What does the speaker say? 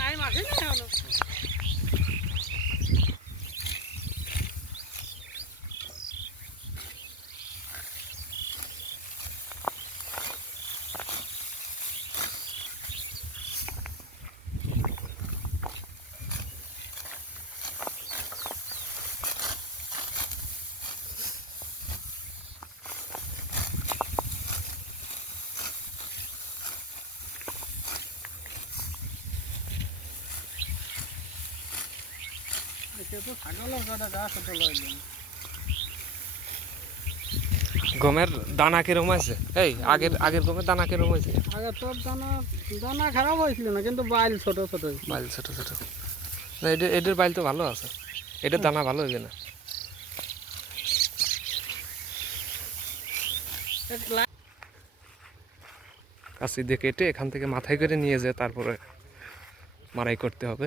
নাই মাছি না হলো তো ছাগলের কটা গাছ তো লইলেন গমের দানা কিরম আছে? এই আগের গমের দানা কিরম হয়েছে? আগে তোর দানা দানা খারাপ হয়েছিল না কিন্তু বাইল ছোট ছোট বাইল ছোট ছোট। না এদের বাইল তো ভালো আছে, এটার দানা ভালো হইবে না। কাছি দিয়ে কেটে এখান থেকে মাথায় করে নিয়ে যায়, তারপরে মারাই করতে হবে।